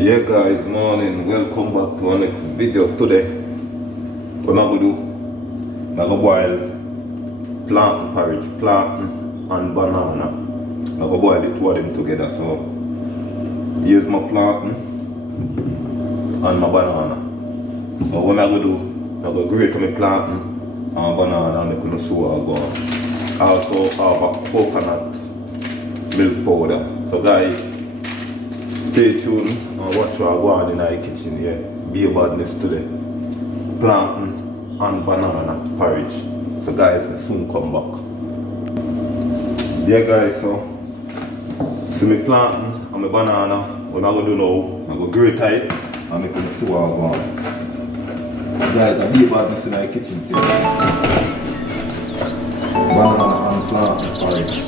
Yeah guys, morning, welcome back to our next video. Today, what I'm going to do, I'm going to boil plantain porridge, plantain and banana. I'm going to boil the two of them together. So, here's my plantain and my banana. So what I'm going to do, I'm going to grate my plantain and banana and I'm going to see what I go on. I also have a coconut milk powder. So guys, stay tuned and watch what I go on in the kitchen here. Be a badness today. Plantain and banana porridge. So guys, we'll soon come back. Yeah guys, so see me plantain and my banana. What I'm going to do now, I'm going to grate it and I'm going to see what I go on. Guys, I'll be a badness in the kitchen here. Banana and plantain porridge.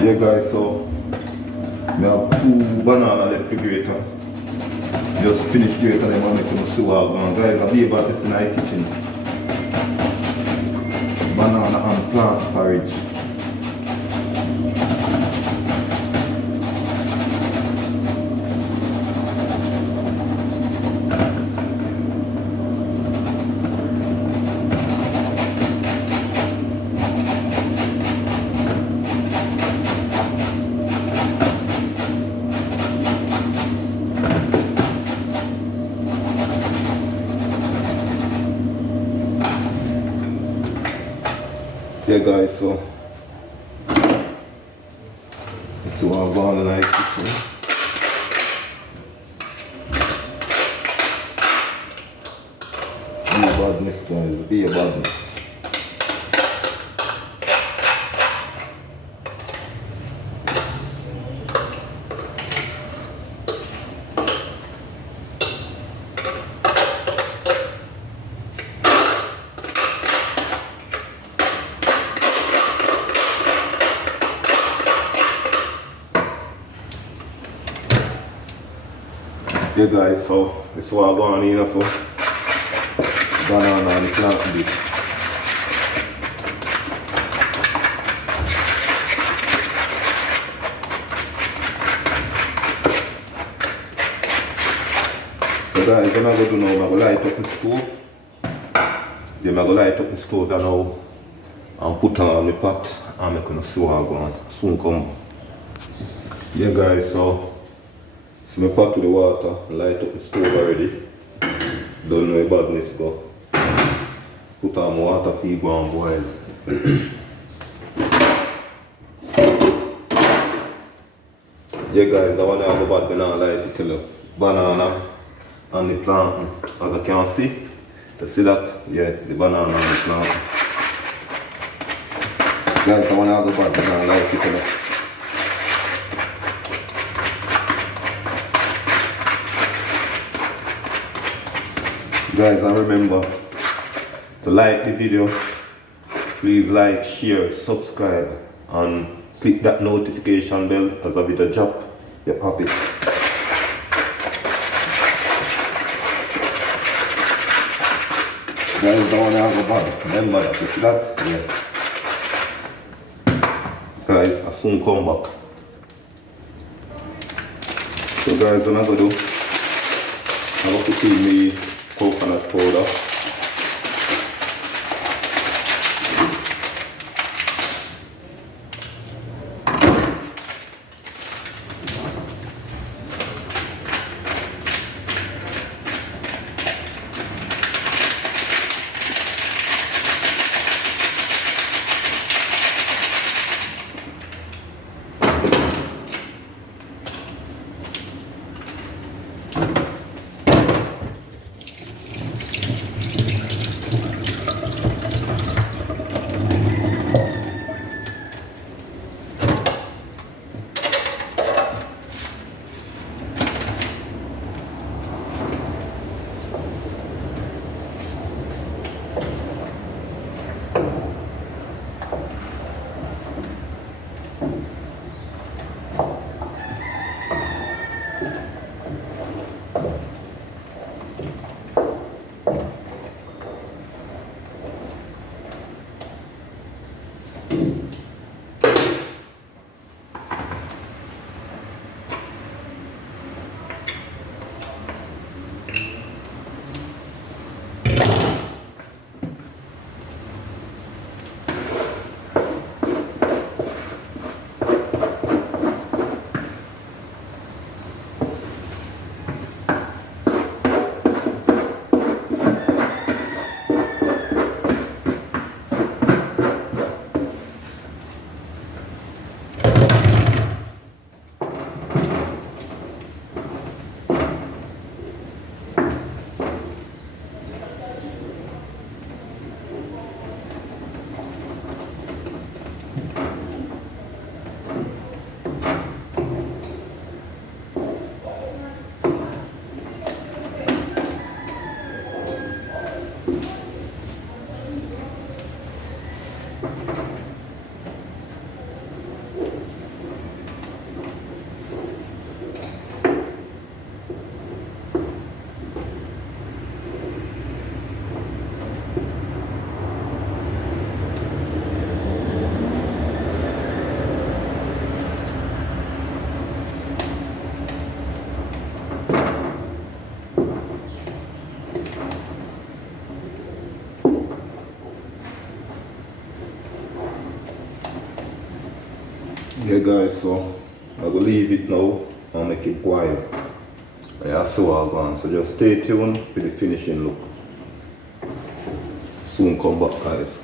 Yeah guys, so I have 2 banana left to grate. Just finished grating them and making them see what I'm going. Guys, I'll be about this in the kitchen. Banana and plant porridge. Yeah guys, so this is what I'm going to like kitchen. Be a badness guys, be a badness. Yeah guys, so this is what I'm going in for banana and the plantain bit. So guys, what I'm going to do now, I'm going to light up the stove. Then I'm going to light up the stove now and put on the pot and I'm going to see what I'm going to soon come. Yeah guys, so I pot to the water, light up the stove already. Don't know where badness go. Put on my water for it go and boil. Yeah guys, I want to have a bad banana life to tell you. Banana and the plantain. As I can see, you see that? Yes, the banana and the plantain. Guys, I want to have a bad banana life to tell you. Guys, and remember to like the video, please like, share, subscribe and click that notification bell as a video drop, you have it. Guys, don't want to have a bad, remember that, you see that? Yeah. Guys, I soon come back. So guys, what I'm going to do, I'm going to put in the coconut powder. Yeah guys, so I will leave it now and make it boil. Yeah, so I'll go on. So just stay tuned for the finishing look. Soon come back guys.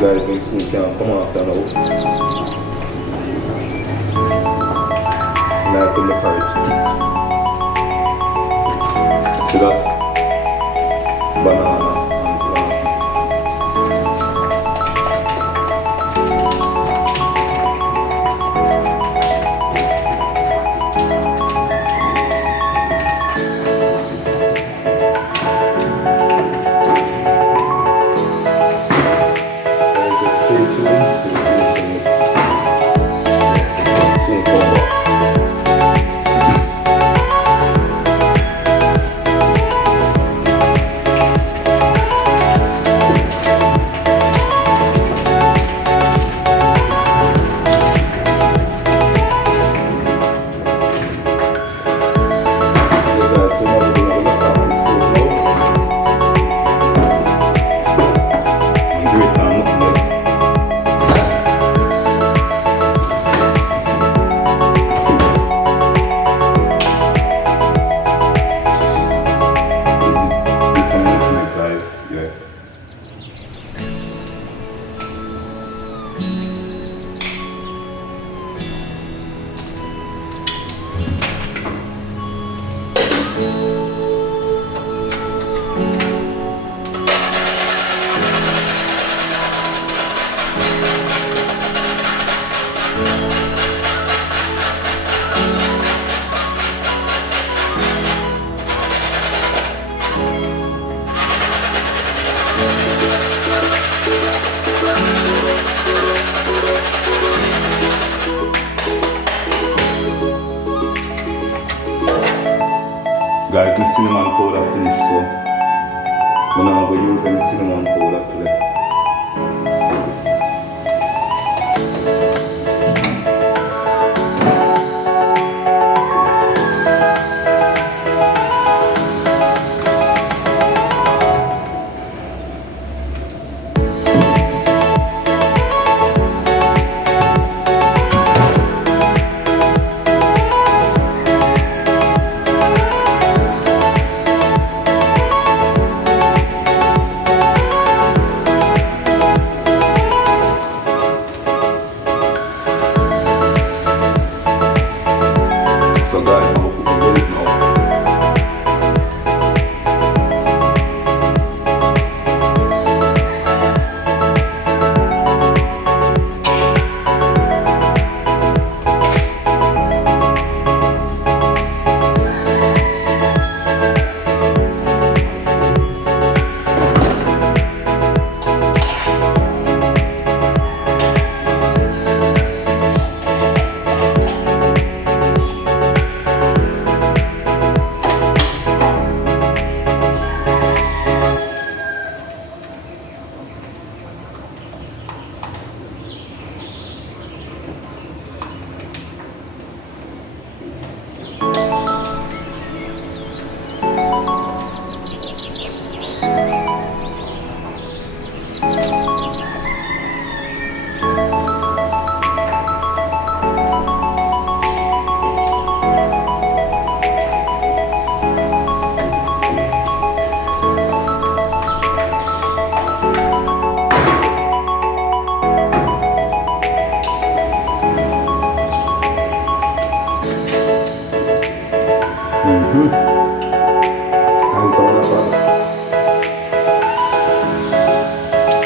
guys will soon can come after now. Now put the porridge thick. See that? Banana and plantain. Guys, the cinnamon powder finished, so I'm not going to use any cinnamon powder today.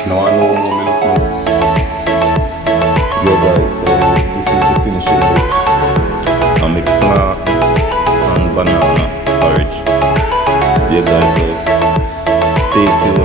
Now I know more milk now. Yo guys, so this is the finishing look. I make plantain and banana porridge. Yeah guys, so stay tuned.